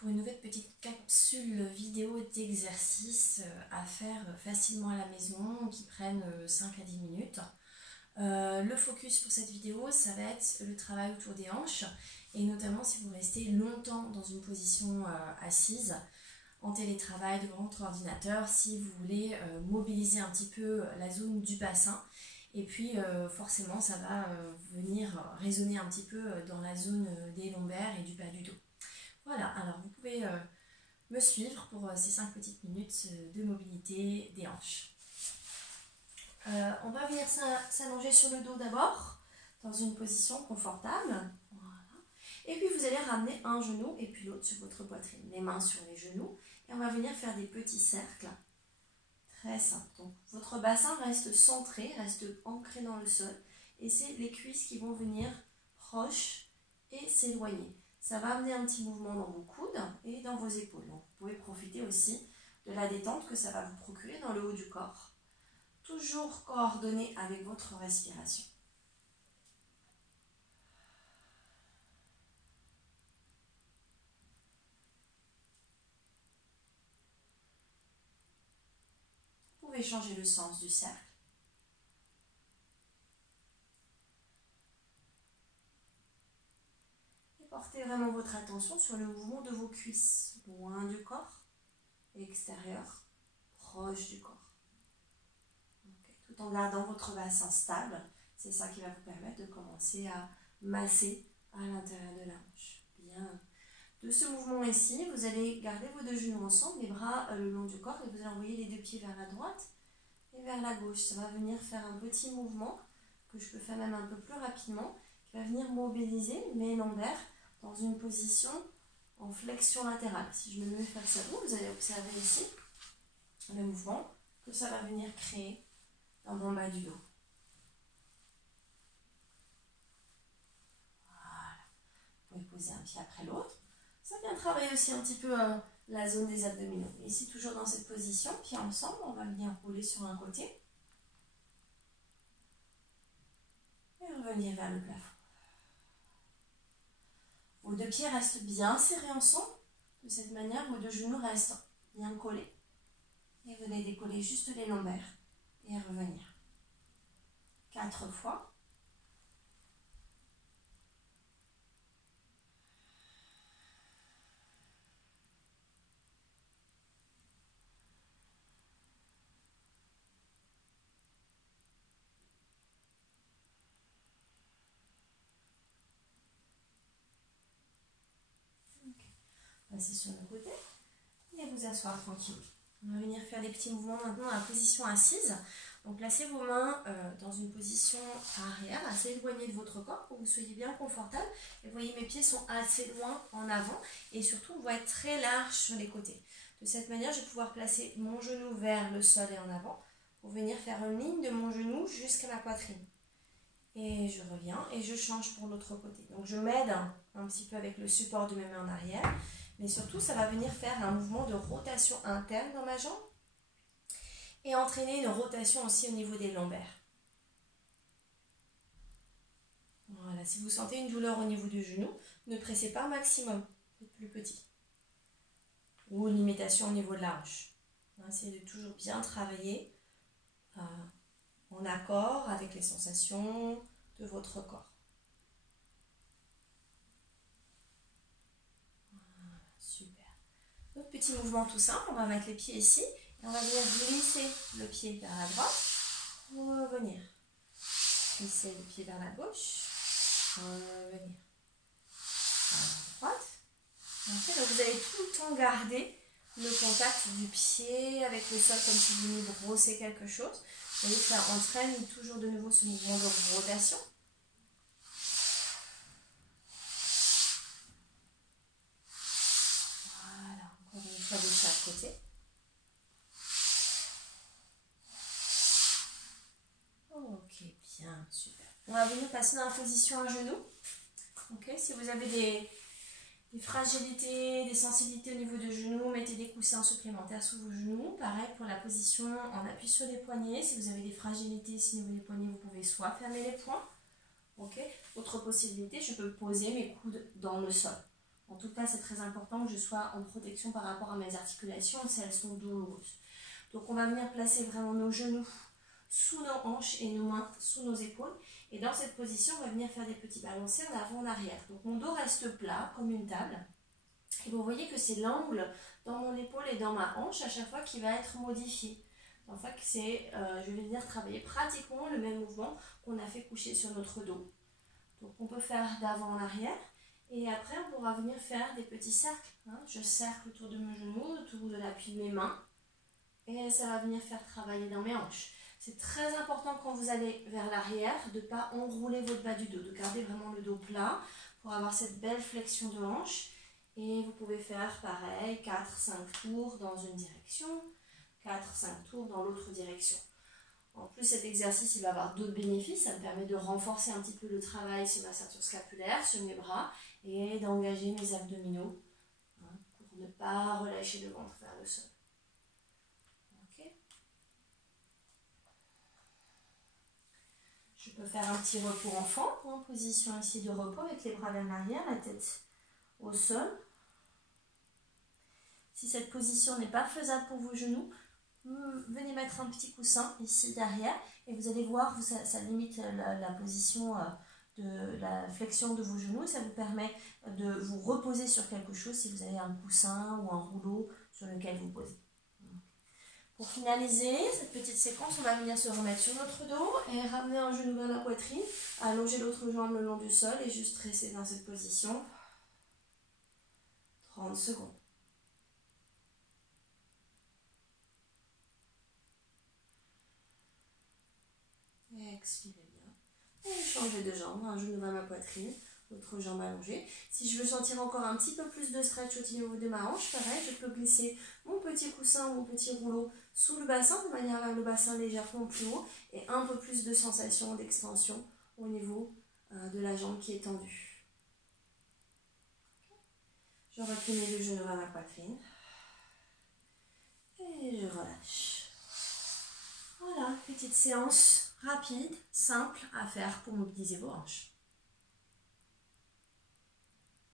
pour une nouvelle petite capsule vidéo d'exercices à faire facilement à la maison qui prennent 5 à 10 minutes. Le focus pour cette vidéo, ça va être le travail autour des hanches et notamment si vous restez longtemps dans une position assise en télétravail devant votre ordinateur, si vous voulez mobiliser un petit peu la zone du bassin. Et puis forcément ça va venir résonner un petit peu dans la zone des lombaires et du bas du dos. Voilà, alors vous pouvez me suivre pour ces 5 petites minutes de mobilité des hanches. On va venir s'allonger sur le dos d'abord, dans une position confortable. Voilà. Et puis vous allez ramener un genou et puis l'autre sur votre poitrine, les mains sur les genoux. Et on va venir faire des petits cercles. Très simple. Donc, votre bassin reste centré, reste ancré dans le sol. Et c'est les cuisses qui vont venir proches et s'éloigner. Ça va amener un petit mouvement dans vos coudes et dans vos épaules. Donc, vous pouvez profiter aussi de la détente que ça va vous procurer dans le haut du corps. Toujours coordonné avec votre respiration. Vous pouvez changer le sens du cercle. Et portez vraiment votre attention sur le mouvement de vos cuisses, loin du corps, extérieur, proche du corps. Okay. Tout en gardant votre bassin stable, c'est ça qui va vous permettre de commencer à masser à l'intérieur de la hanche. Bien. De ce mouvement ici, vous allez garder vos deux genoux ensemble, les bras le long du corps, et vous allez envoyer les deux pieds vers la droite et vers la gauche. Ça va venir faire un petit mouvement, que je peux faire même un peu plus rapidement, qui va venir mobiliser mes lombaires dans une position en flexion latérale. Si je me mets face à vous, vous allez observer ici le mouvement que ça va venir créer dans mon bas du dos. Voilà. Vous pouvez poser un pied après l'autre. Ça vient travailler aussi un petit peu la zone des abdominaux. Ici, toujours dans cette position, pieds ensemble, on va venir rouler sur un côté. Et revenir vers le plafond. Vos deux pieds restent bien serrés ensemble. De cette manière, vos deux genoux restent bien collés. Et venez décoller juste les lombaires. Et revenir. 4 fois. Passez sur le côté et vous asseoir tranquille. On va venir faire des petits mouvements maintenant dans la position assise. Donc placez vos mains dans une position arrière, assez éloignée de votre corps pour que vous soyez bien confortable. Et vous voyez mes pieds sont assez loin en avant et surtout vont être très larges sur les côtés. De cette manière, je vais pouvoir placer mon genou vers le sol et en avant pour venir faire une ligne de mon genou jusqu'à ma poitrine. Et je reviens et je change pour l'autre côté. Donc je m'aide un petit peu avec le support de mes mains en arrière. Mais surtout, ça va venir faire un mouvement de rotation interne dans ma jambe et entraîner une rotation aussi au niveau des lombaires. Voilà, si vous sentez une douleur au niveau du genou, ne pressez pas au maximum, faites plus petit. Ou une limitation au niveau de la hanche. Essayez de toujours bien travailler en accord avec les sensations de votre corps. Autre petit mouvement tout simple, on va mettre les pieds ici et on va venir glisser le pied vers la droite, revenir. Glisser le pied vers la gauche, revenir. À la droite. Okay, donc vous allez tout le temps garder le contact du pied avec le sol comme si vous veniez brosser quelque chose. Vous voyez que ça entraîne toujours de nouveau ce mouvement de rotation. De chaque côté. Ok, bien, super. On va venir passer dans la position à genoux. Ok, si vous avez des fragilités, des sensibilités au niveau de genoux, mettez des coussins supplémentaires sous vos genoux. Pareil pour la position en appui sur les poignets. Si vous avez des fragilités ici au niveau des poignets, vous pouvez soit fermer les poings. Ok. Autre possibilité, je peux poser mes coudes dans le sol. En tout cas, c'est très important que je sois en protection par rapport à mes articulations si elles sont douloureuses. Donc on va venir placer vraiment nos genoux sous nos hanches et nos mains sous nos épaules. Et dans cette position, on va venir faire des petits balancés en avant, en arrière. Donc mon dos reste plat comme une table. Et vous voyez que c'est l'angle dans mon épaule et dans ma hanche à chaque fois qui va être modifié. En fait, je vais venir travailler pratiquement le même mouvement qu'on a fait coucher sur notre dos. Donc on peut faire d'avant en arrière. Et après, on pourra venir faire des petits cercles. Je cercle autour de mes genoux, autour de l'appui de mes mains. Et ça va venir faire travailler dans mes hanches. C'est très important quand vous allez vers l'arrière de ne pas enrouler votre bas du dos, de garder vraiment le dos plat pour avoir cette belle flexion de hanche. Et vous pouvez faire pareil, 4-5 tours dans une direction, 4-5 tours dans l'autre direction. En plus, cet exercice, il va avoir d'autres bénéfices. Ça me permet de renforcer un petit peu le travail sur ma ceinture scapulaire, sur mes bras, et d'engager mes abdominaux pour ne pas relâcher le ventre vers le sol. Okay. Je peux faire un petit repos enfant, en position ici de repos avec les bras vers l'arrière, la tête au sol. Si cette position n'est pas faisable pour vos genoux, venez mettre un petit coussin ici derrière et vous allez voir, ça limite la position de la flexion de vos genoux et ça vous permet de vous reposer sur quelque chose si vous avez un coussin ou un rouleau sur lequel vous posez. Pour finaliser cette petite séquence, on va venir se remettre sur notre dos et ramener un genou vers la poitrine, allonger l'autre jambe le long du sol et juste rester dans cette position 30 secondes. Expirez bien. Et changer de jambe, un genou vers ma poitrine, l'autre jambe allongée. Si je veux sentir encore un petit peu plus de stretch au niveau de ma hanche, pareil, je peux glisser mon petit coussin ou mon petit rouleau sous le bassin, de manière à avoir le bassin légèrement plus haut et un peu plus de sensation d'extension au niveau de la jambe qui est tendue. Je replie mes deux genoux vers ma poitrine. Et je relâche. Voilà, petite séance rapide, simple à faire pour mobiliser vos hanches.